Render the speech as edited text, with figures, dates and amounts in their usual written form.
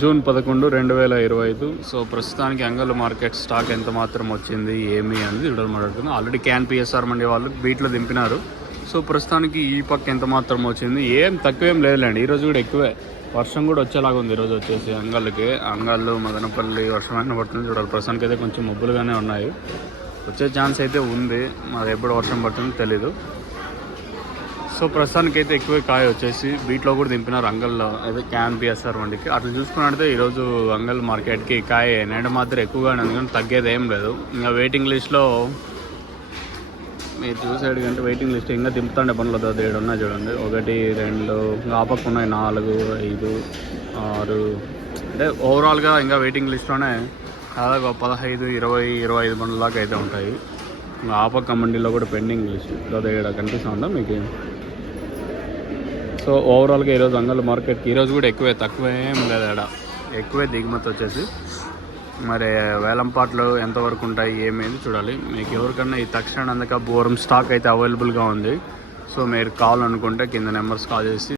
June 11, 2025. So ప్రస్తుతానికి అంగళ్ళు market stock ఎంత మాత్రం వచ్చింది ఏమి అనేది చూడాలి మాట్లాడుతున్నాం. ఆల్రెడీ క్యాన్ పిఎస్ఆర్ మండి వాళ్ళు బీట్లో దింపినారు. సో ప్రస్తుతానికి ఈ పక్క ఎంత మాత్రం వచ్చింది, ఏం తక్కువేం లేదులేండి. ఈరోజు కూడా ఎక్కువే, వర్షం కూడా వచ్చేలాగా ఉంది ఈరోజు వచ్చేసి అంగళ్ళు మదనపల్లి వర్షం అయినా పడుతుంది చూడాలి. ప్రస్తుతానికి అయితే కొంచెం మబ్బులుగానే ఉన్నాయి, వచ్చే ఛాన్స్ అయితే ఉంది, మాది ఎప్పుడు వర్షం పడుతుందో తెలీదు. సో ప్రస్తుతానికి అయితే ఎక్కువ కాయ వచ్చేసి బీట్లో కూడా దింపినారు అంగల్లో, అయితే క్యాన్ పిఎస్ఆర్ వండికి. అట్లా చూసుకున్నట్లయితే ఈరోజు అంగల్ మార్కెట్కి కాయ నేడ మాత్రం ఎక్కువగానే ఉంది, కానీ తగ్గేది ఏం లేదు. ఇంకా వెయిటింగ్ లిస్ట్లో మీరు చూసాడు కంటే వెయిటింగ్ లిస్ట్ ఇంకా దింపుతాండే పనులు అవుతుంది. 7 ఉన్నాయి చూడండి, 1, 2 ఇంకా పక్క ఉన్నాయి 4, 5, 6, అంటే ఓవరాల్గా ఇంకా వెయిటింగ్ లిస్ట్లోనే దాదాపు 15, 20, 25 బండ్ల దాకా అయితే ఉంటాయి. ఇంకా పక్క మండీలో కూడా పెండింగ్ లిస్ట్ ఇక్కడ కనిపిస్తుందా మీకు. సో ఓవరాల్గా ఈరోజు అంగళ్ళ మార్కెట్కి ఈరోజు కూడా ఎక్కువే, తక్కువేం లేదు, ఎక్కువే దిగుమతి వచ్చేసి. మరి వేలంపాట్లు ఎంతవరకు ఉంటాయి ఏమేది చూడాలి. మీకు ఎవరికన్నా ఈ తక్షణ అందుక బోరం స్టాక్ అయితే అవైలబుల్గా ఉంది. సో మీరు కావాలనుకుంటే కింద నెంబర్స్ కాల్ చేసి